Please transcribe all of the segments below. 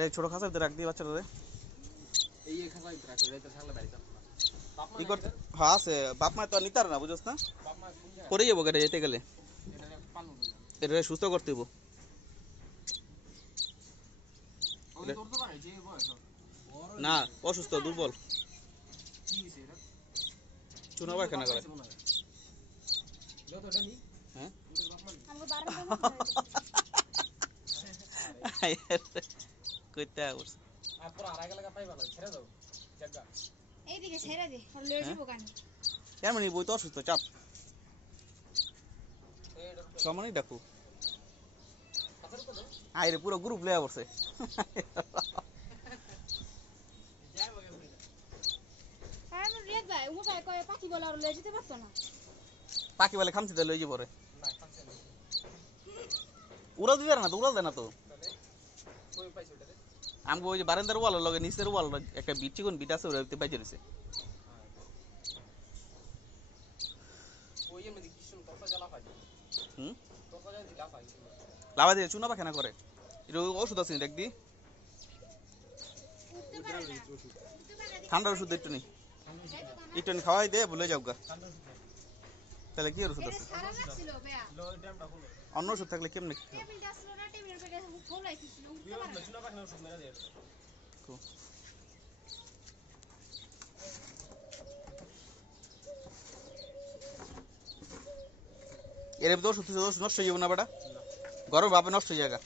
এই ছোট খাঁচার ভিতরে রাখ দিয়ে বাচ্চাটারে এই খাঁচার ভিতরে রাখো যাইতে থাকলে বাড়িতে ই করতে হ্যাঁ আছে বাপ মা তো নিতার না বুঝছ না করে যাবো কেটে যেতে গেলে এটা সুস্থ করতে হইব না অসুস্থ দুর্বল চুনা পায়খানা করে হ্যাঁ কইতে আউস আর পুরো আড়াই লাগা পাইবা না ছেড়ে দাও জায়গা এইদিকে ছেড়ে দে আর লয়ে যাবো কানে কেমন বই তো অসুস্থ চাপ সমানই ডাকু আইরে পুরো গ্রুপ লয়ে পড়ছে হ্যাঁ আমি রিয়াদ ভাই ও ভাই কয় পাখি বলা আর লয়ে যেতে পারতো না পাখি বলে খামছিতে লয়ে যাবো রে উড়াল দিবে না তো উড়াল দেয় না তো আমি ওই যে বারান্দার ওয়াল লগে নিচের ওয়াল একটা বিট চিকন বিট আছে ওরা বাইজে রয়েছে লাভা দিয়ে চুনা পাখানা করে এটা ওষুধ আছে দেখ দি ঠান্ডার ওষুধ একটু নি খাওয়াই দে ভুলে যাও গা তাহলে কি ওষুধ আছে অন্য ওষুধ থাকলে কেমনে এর ভিতরে ওষুধ নষ্ট হয়ে যাবো না বেটা গরম ভাবে নষ্ট হয়ে যাবে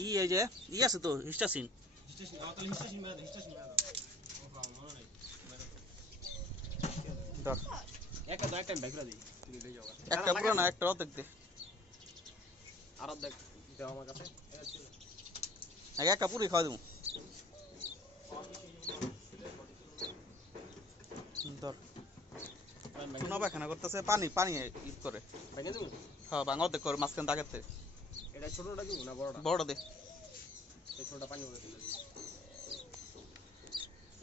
ই এই যে ই আছে তো হিস্টাসিন একটা পুরো না একটা অর্ধেক দে আর অর্ধেক দেও আমার কাছে আগে একটা পুরি খাওয়া দেবো চুনা পায়খানা করতেছে পানি পানি ইট করে হ্যাঁ ভাঙা অর্ধেক করে মাঝখান দাগেতে এটা ছোটটা দিব না বড়টা বড় দে এই ছোটটা পানি করে দিলে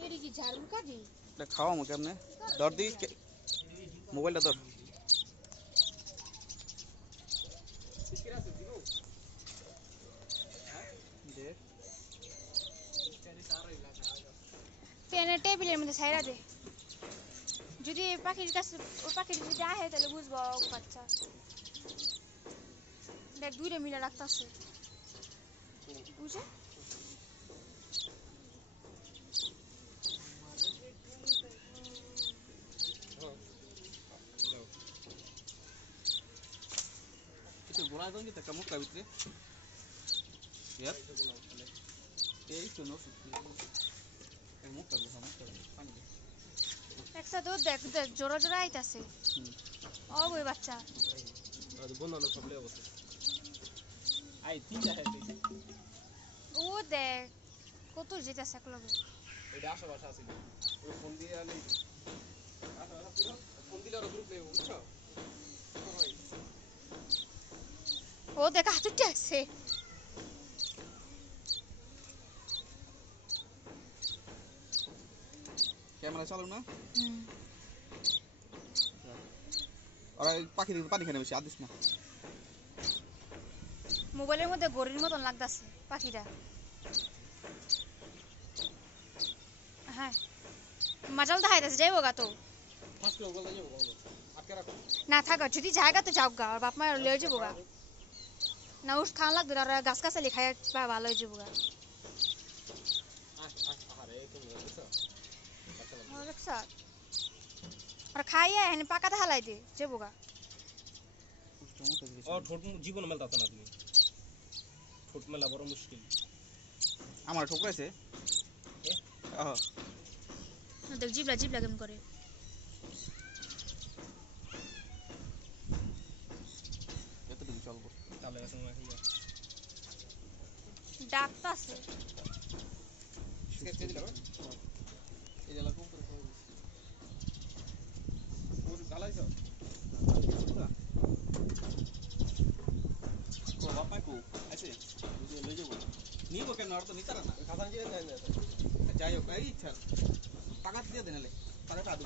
এডি কি ঝাড়ু কাজি এটা খাওয়া মু কেমনে ধর দি মোবাইলটা ধর পেনের টেবিলের মধ্যে ছাইরা দে যদি পাখির কাছে ও পাখির যদি আহে তাহলে বুঝবো বাচ্চা দেখ দুইটা মিলে রাখতেছে বুঝে গোড়া দন যেতে একটা মুখটা ভিতরে এই তো মুখটা পানি একসাথে দেখ দেখ জোড়া জোড়া আইতাছে ও ওই বাচ্চা বন্ধু সব লে অবস্থা আই তিনটা আছে ও দেখ কত যেতেছে একলগে এটা আশেপাশে আছে ওই ফোন দিয়ে আনি আশেপাশে ছিল ফোন দিলে আর গ্রুপ নেই বুঝছো ও দেখ হাতুটি আছে ক্যামেরা চালু না আর পাখি দিকে পানি খেয়ে বেশি আদিস না মোবাইলের মধ্যে গড়ির মতন লাগতাছে পাখিটা হ্যাঁ মাজাল দেখাইতেছে যাইব গা তো না থাকা যদি জায়গা তো যাও গা আর বাপ মা লয়ে যাবো গা না উস খান লাগবে আর গাছ গাছালি খাই ভালো হয়ে যাবো গা আর খাইয়া এনে পাকাতে হালাই দে যাবো গা ও ঠোঁট জীবন মেলতা না তুমি ঠোঁট মেলা বড় মুশকিল আমার ঠোকরাইছে দেখ জিবলা জিবলা কেমন করে এতটুকু চলবো তাহলে ডাকতাছে এই জায়গা কোন করে খাবো ওর গালাইছো ও বাপা কো আছে বুঝে লয়ে যাবো নিব কেন আর তো নিতারা না খাতা দিয়ে দেন না যাই হোক এই ইচ্ছা পাকাত দিয়ে দেন তাহলে কাদু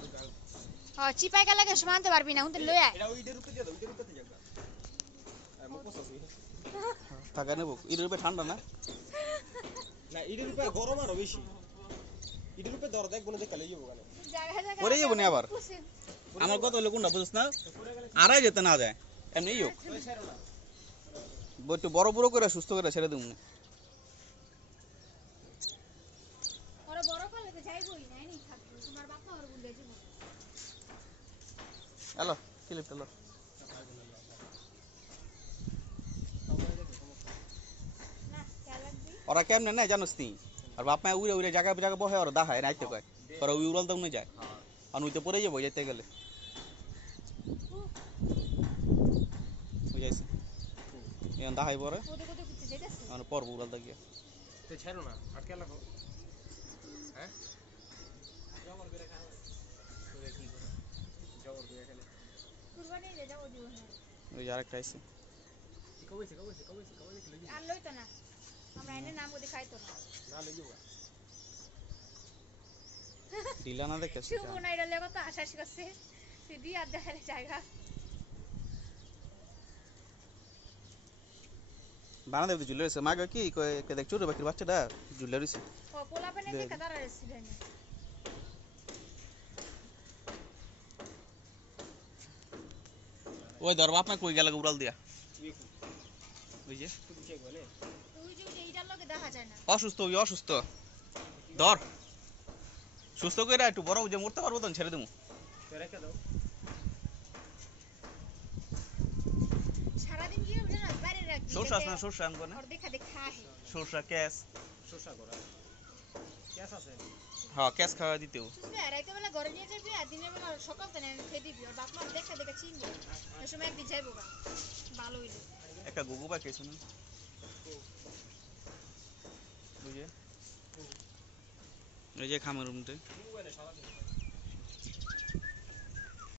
চিপাই গেলে সমানতে পারবি না হুন লয়ে আয় এটা ওইটার উপরে দিয়ে দাও ওইটার উপরে দিয়ে যাও থাকা নেবো এর উপরে ঠান্ডা না না ইডের উপরে গরম আরো বেশি ইডের উপরে দর দেখ বলে দেখালে যাবো কেন পরে যাবো নি আবার আমার কথা হলো কোনটা বুঝছ না আড়াই যেতে না যায় এমনি হোক একটু বড় বড় করে সুস্থ করে ছেড়ে দেবো ওরা বড় করলে তো যাইবই না নি থাকবো তোমার বাপ মা ওর বুঝে যাবো হ্যালো ক্লিপ হ্যালো না খেয়াল রাখবি ওরা কেমনে নেয় জানোস নি আর বাপ মা উড়ে উড়ে জায়গা জায়গা বহে ওরা দাহায় নাইতে কয় ওরা উই উড়াল দাও যায় আর উইতে পড়ে যাবো যেতে গেলে বুঝাইছি এখন দাহাই পরে ওদের কোথায় ঘুরতে যাইতেছে মানে পর্ব উড়াল দা গিয়া তো ছাড়ো না আটকে লাগো হ্যাঁ জবর করে খাও তোরে কি করে জবর করে খেলে কুরবানি যে যাও দিব না ওই যে আরেকটা আইছে কইছে আর লইতো না আমরা এনে নাম ওদের খাইতো না না লই যাবো ডিলা না দেখে শুভ না এটা লেগে তো আশা করছে সিধি আর দেখালে জায়গা বানা দেব ঝুলে রয়েছে মাগে কি কয় কে দেখ ছোট বাকির বাচ্চাটা ঝুলে রয়েছে ও পোলা পানে যে কাদার রেসিডেন্ট ওই ধর বাপ মা কই গেল উড়াল দিয়া ওই যে তুই চেক বলে তুই যে এইটার লগে দেখা যায় না অসুস্থ ওই অসুস্থ ধর সুস্থ করে একটু বড় যে মরতে পারবো তখন ছেড়ে দেবো তোরে কে দাও সারাদিন কি হবে না বাইরে রাখবি সরষা আছে না সরষা আনবো না আর দেখা দেখা আহে সরষা ক্যাশ শোষা করা কেস আছে হ্যাঁ ক্যাশ খাওয়া দিতেও তুই রাইতে বেলা ঘরে নিয়ে যাবি আর দিনের বেলা সকাল থেকে খেয়ে দিবি আর বাপ মা দেখা দেখা চিনবে ওই সময় একদিন যাইবো গা ভালো হইলো একটা গুগু বা কেছো না বুঝে ওই যে খামার রুমতে মোবাইলে সারা দিন